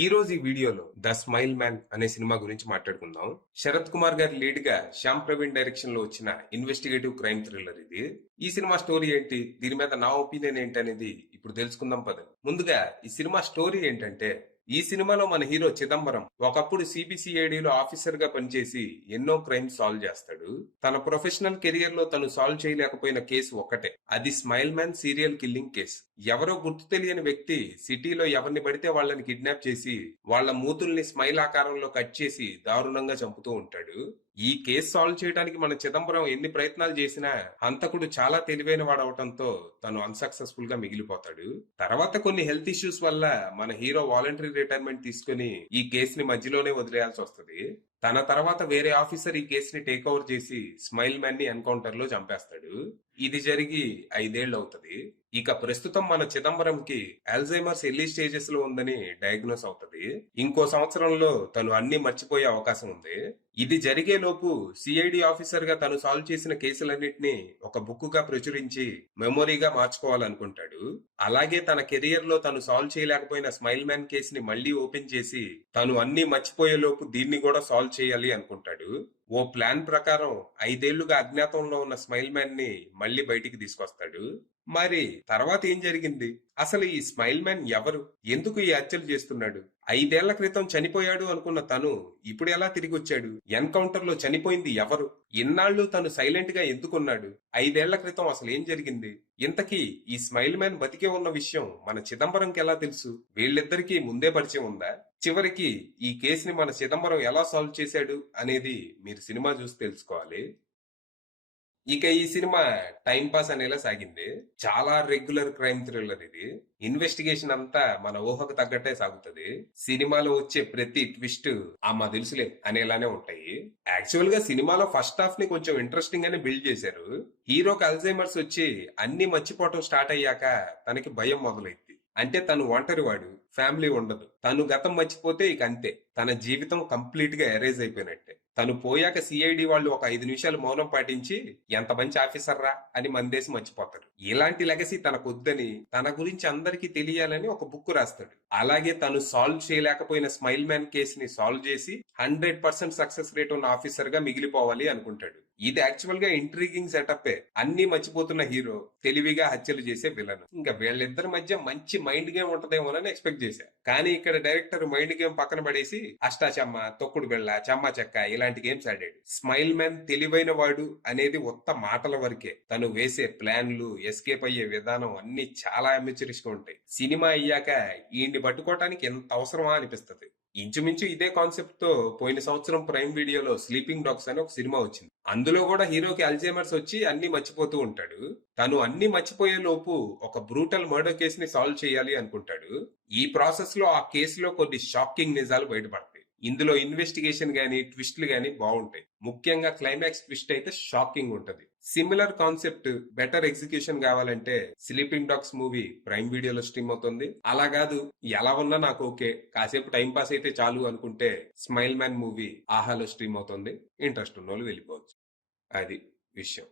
ఈ రోజు ఈ వీడియోలో ద స్మైల్ మ్యాన్ అనే సినిమా గురించి మాట్లాడుకుందాం. శరత్ కుమార్ గారి లీడ్ గా శ్యామ్ ప్రవీణ్ డైరెక్షన్ లో వచ్చిన ఇన్వెస్టిగేటివ్ క్రైమ్ థ్రిల్లర్ ఇది. ఈ సినిమా స్టోరీ ఏంటి, దీని మీద నా ఒపీనియన్ ఏంటి అనేది ఇప్పుడు తెలుసుకుందాం పదండి. ముందుగా ఈ సినిమా స్టోరీ ఏంటంటే, ఈ సినిమాలో మన హీరో చిదంబరం ఒకప్పుడు సిబిసిఐడిలో ఆఫీసర్ గా పనిచేసి ఎన్నో క్రైమ్స్ సాల్వ్ చేస్తాడు. తన ప్రొఫెషనల్ కెరియర్ లో తను సాల్వ్ చేయలేకపోయిన కేసు ఒకటే, అది smile man serial killing case. ఎవరో గుర్తు తెలియని వ్యక్తి సిటీలో ఎవరిని పడితే వాళ్ళని కిడ్నాప్ చేసి వాళ్ళ మూతుల్ని స్మైల్ ఆకారంలో కట్ చేసి దారుణంగా చంపుతూ ఉంటాడు. ఈ కేసు సాల్వ్ చేయడానికి మన చిదంబరం ఎన్ని ప్రయత్నాలు చేసినా హంతకుడు చాలా తెలివైన వాడవటంతో తను అన్సక్సెస్ఫుల్ గా మిగిలిపోతాడు. తర్వాత కొన్ని హెల్త్ ఇష్యూస్ వల్ల మన హీరో వాలంటరీ రిటైర్మెంట్ తీసుకుని ఈ కేసుని మధ్యలోనే వదిలేయాల్సి వస్తుంది. తన తర్వాత వేరే ఆఫీసర్ ఈ కేసుని టేక్ ఓవర్ చేసి స్మైల్ మ్యాన్ ని ఎన్కౌంటర్ లో చంపేస్తాడు. ఇది జరిగి 5 ఏళ్లు అవుతుంది. ఇక ప్రస్తుతం మన చిదంబరంకి అల్జైమర్స్ ఎర్లీ స్టేజెస్ లో ఉందని డయాగ్నోస్ అవుతుంది. ఇంకో సంవత్సరంలో తను అన్ని మర్చిపోయే అవకాశం ఉంది. ఇది జరిగే లోపు సిఐడి ఆఫీసర్ గా తను సాల్వ్ చేసిన కేసులన్నింటినీ ఒక బుక్ గా ప్రచురించి మెమొరీగా మార్చుకోవాలనుకుంటాడు. అలాగే తన కెరియర్ లో తను సాల్వ్ చేయలేకపోయిన స్మైల్ మ్యాన్ కేసుని మళ్లీ ఓపెన్ చేసి తను అన్ని మర్చిపోయే లోపు దీన్ని కూడా సాల్వ్ చేయాలి అనుకుంటాడు. ఓ ప్లాన్ ప్రకారం 5 ఏళ్లుగా అజ్ఞాతంలో ఉన్న స్మైల్ మ్యాన్ ని మళ్లీ బయటికి తీసుకొస్తాడు. మరి తర్వాత ఏం జరిగింది, అసలు ఈ స్మైల్ మ్యాన్ ఎవరు, ఎందుకు ఈ హత్యలు చేస్తున్నాడు? 5 ఏళ్ల క్రితం చనిపోయాడు అనుకున్న తను ఇప్పుడు ఎలా తిరిగి వచ్చాడు? ఎన్కౌంటర్ లో చనిపోయింది ఎవరు? ఇన్నాళ్లు తను సైలెంట్ గా ఎందుకున్నాడు? 5 ఏళ్ల క్రితం అసలు ఏం జరిగింది? ఇంతకీ ఈ స్మైల్ మ్యాన్ బతికే ఉన్న విషయం మన చిదంబరంకి ఎలా తెలుసు? వీళ్ళిద్దరికీ ముందే పరిచయం ఉందా? చివరికి ఈ కేసుని మన చిదంబరం ఎలా సాల్వ్ చేశాడు అనేది మీరు సినిమా చూసి తెలుసుకోవాలి. ఇక ఈ సినిమా టైం పాస్ అనేలా సాగింది. చాలా రెగ్యులర్ క్రైమ్ థ్రిల్లర్ ఇది. ఇన్వెస్టిగేషన్ అంతా మన ఊహకు తగ్గట్టే సాగుతుంది. సినిమాలో వచ్చే ప్రతి ట్విస్ట్ మా తెలుసులే అనేలానే ఉంటాయి. యాక్చువల్ గా సినిమాలో ఫస్ట్ హాఫ్ ని కొంచెం ఇంట్రెస్టింగ్ గానే బిల్డ్ చేశారు. హీరోకి అల్జైమర్స్ వచ్చి అన్ని మర్చిపోవటం స్టార్ట్ అయ్యాక తనకి భయం మొదలైంది. అంటే తను ఒంటరివాడు, ఫ్యామిలీ ఉండదు. తను గతం మర్చిపోతే ఇక అంతే, తన జీవితం కంప్లీట్ గా ఎరేజ్ అయిపోయినట్టే. తను పోయాక సిఐడి వాళ్ళు ఒక 5 నిమిషాలు మౌనం పాటించి ఎంత మంచి ఆఫీసర్ రా అని మందేసి మర్చిపోతారు. ఇలాంటి లెగసీ తనకొద్దని, తన గురించి అందరికీ తెలియాలని ఒక బుక్ రాస్తాడు. అలాగే తను సాల్వ్ చేయలేకపోయిన స్మైల్ మ్యాన్ కేసుని సాల్వ్ చేసి 100% సక్సెస్ రేట్ ఉన్న ఆఫీసర్ గా మిగిలిపోవాలి అనుకుంటాడు. ఇది యాక్చువల్ గా ఇంట్రీగింగ్ సెటప్. అన్ని మర్చిపోతున్న హీరో తెలివిగా హత్యలు చేసే విలన్. ఇంకా వీళ్ళిద్దరి మధ్య మంచి మైండ్ గేమ్ ఉంటదేమోనని ఎక్స్పెక్ట్ చేశా. కానీ ఇక్కడ డైరెక్టర్ మైండ్ గేమ్ పక్కన పడేసి అష్టాచమ్మ, తొక్కుడు బిళ్ళ, చెమ్మ చెక్క ఇలాంటి గేమ్స్ ఆడాడు. స్మైల్ మ్యాన్ తెలివైన వాడు అనేది ఒక్క మాటల వరకే. తను వేసే ప్లాన్లు, ఎస్కేప్ అయ్యే విధానం అన్ని చాలా అమెచరిష్ గా ఉంటాయి. సినిమా అయ్యాక ఈయన్ని పట్టుకోవటానికి ఎంత అవసరమా అనిపిస్తుంది. ఇంచుమించు ఇదే కాన్సెప్ట్ తో పోయిన సంవత్సరం ప్రైమ్ వీడియోలో స్లీపింగ్ డాగ్స్ అని ఒక సినిమా వచ్చింది. అందులో కూడా హీరోకి అల్జైమర్స్ వచ్చి అన్ని మర్చిపోతూ ఉంటాడు. తను అన్ని మర్చిపోయే లోపు ఒక బ్రూటల్ మర్డర్ కేసుని సాల్వ్ చేయాలి అనుకుంటాడు. ఈ ప్రాసెస్ లో ఆ కేసులో కొన్ని షాకింగ్ నిజాలు బయటపడతాయి. ఇందులో ఇన్వెస్టిగేషన్ గానీ, ట్విస్ట్లు గానీ బాగుంటాయి. ముఖ్యంగా క్లైమాక్స్ ట్విస్ట్ అయితే షాకింగ్ ఉంటది. సిమిలర్ కాన్సెప్ట్, బెటర్ ఎగ్జిక్యూషన్ కావాలంటే స్లీపింగ్ డాగ్స్ మూవీ ప్రైమ్ వీడియోలో స్ట్రీమ్ అవుతుంది. అలా కాదు, ఎలా ఉన్నా నాకు ఓకే, కాసేపు టైం పాస్ అయితే చాలు అనుకుంటే స్మైల్ మ్యాన్ మూవీ ఆహాలో స్ట్రీమ్ అవుతుంది. ఇంట్రెస్ట్ ఉన్న వాళ్ళు వెళ్ళిపోవచ్చు. అది విషయం.